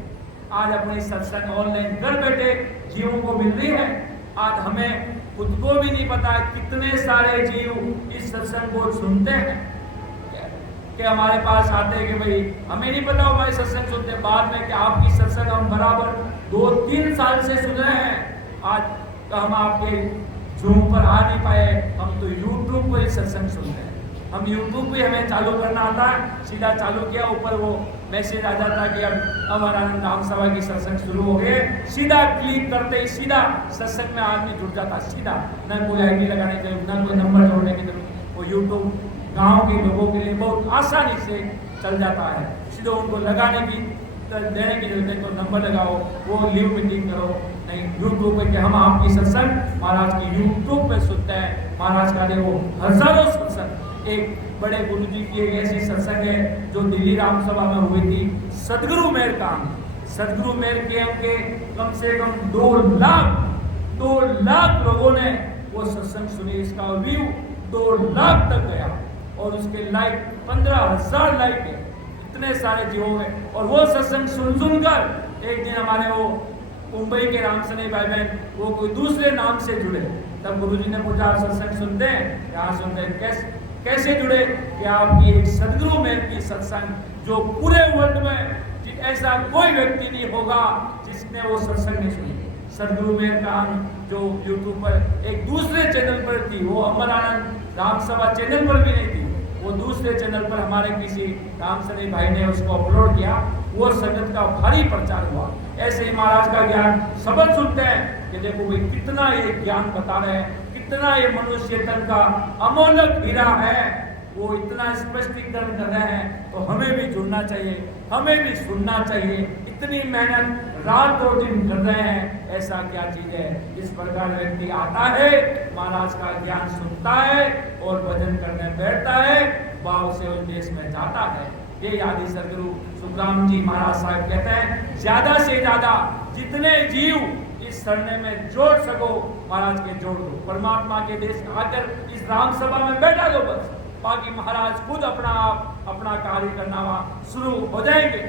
आज अपनी सत्संग ऑनलाइन घर बैठे जीवों को मिल रही है। आज हमें खुद को भी नहीं पता कितने सारे जीव इस सत्संग को सुनते हैं कि हमारे पास आते हैं कि भाई हमें नहीं पता हमारे सत्संग सुनते हैं। बाद में कि आपकी सत्संग हम बराबर 2-3 साल से सुन रहे हैं। आज तो हम आपके जूम पर आ नहीं पाए, हम तो यूट्यूब पर ही सत्संग सुनते हैं। हम यूट्यूब पे हमें चालू करना आता है, सीधा चालू किया, ऊपर वो मैसेज आ जाता कि अब अमर आनंद राम सभा की सत्संग शुरू हो गए। सीधा क्लिक करते ही सीधा सत्संग में आदमी जुड़ जाता, सीधा, ना कोई आईडी लगाने की जरूरत, ना कोई नंबर जोड़ने की जरूरत। वो यूट्यूब गांव के लोगों के लिए बहुत आसानी से चल जाता है। सीधे उनको लगाने की देने की जरूरत है तो नंबर लगाओ, वो लिव मीटिंग करो। नहीं, यूट्यूब पे कि हम आपकी सत्संग महाराज की यूट्यूब पे सुनते हैं। महाराज का वो हजारों सत्संग, एक बड़े गुरु जी की एक ऐसी सत्संग है जो दिल्ली राम सभा में हुई थी, सदगुरु मेहर का। सदगुरु मेहर के कम से कम 2 लाख लोगों ने वो सत्संग सुनी। इसका व्यू 2 लाख तक गया और उसके लाइक 15,000 लाइक है। इतने सारे जीवों में, और वो सत्संग सुनकर एक दिन हमारे वो मुंबई के राम सने भाई बहन वो कोई दूसरे नाम से जुड़े। तब गुरुजी ने पूछा सत्संग सुनते हैं? यहाँ सुनते हैं। कैसे जुड़े? कि आपकी एक सदगुरु मेहर की सत्संग जो पूरे वर्ल्ड में ऐसा कोई व्यक्ति नहीं होगा जिसने वो सत्संग नहीं सुनी। सदगुरु मेहर का जो यूट्यूब पर एक दूसरे चैनल पर थी, वो अमर आनंद राम सभा चैनल पर भी नहीं थी, वो दूसरे चैनल पर हमारे किसी राम सने भाई ने उसको अपलोड किया। वो संगत का भारी प्रचार हुआ। ऐसे ही महाराज का ज्ञान शब्द सुनते हैं कि देखो भाई कितना ये ज्ञान बता रहे हैं, कितना ये मनुष्य तन का अमोलक हीरा है, वो इतना स्पष्टीकरण कर रहे हैं। तो हमें भी जुड़ना चाहिए, हमें भी सुनना चाहिए। इतनी मेहनत रात और दिन कर रहे हैं, ऐसा क्या चीज है? इस प्रकार व्यक्ति आता है, महाराज का ज्ञान सुनता है और भजन करने बैठता है, भाव से उस देश में जाता है। ये आदि सदगुरु सुखराम जी महाराज साहब कहते हैं, ज्यादा से ज्यादा जितने जीव इस सरने में जोड़ सको महाराज के जोड़ दो। परमात्मा के देश आकर इस राम सभा में बैठा दो बस, बाकी महाराज खुद अपना कार्य करना शुरू हो जाएंगे।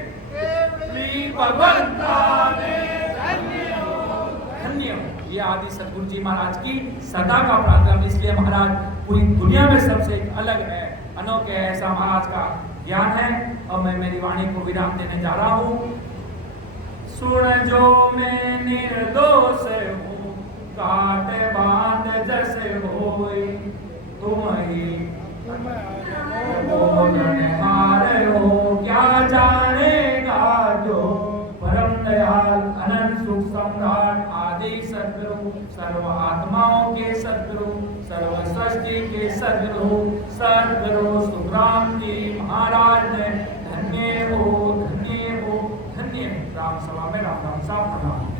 धन्य ये आदि सदगुरु जी महाराज की सदा का पराक्रम। इसलिए महाराज पूरी दुनिया में सबसे अलग है, अनोखे है, ऐसा महाराज का ज्ञान है। अब मैं मेरी वाणी को विराम देने जा रहा हूँ। सुन जो मैं निर्दोष हूँ, काटे बांध जैसे होई, तुम ही बोलनहार हो, क्या जानेगा जो परम दयाल अनंत सुख सम्राट आदि सद्गुरु, सर्व आत्माओं के सद्गुरु, सर्व सृष्टि के सद्गुरु, सद्गुरु सुखराम जी महाराज ने धन्य हो, धन्य हो, धन्य। राम सभा में राम राम साहब प्रणाम।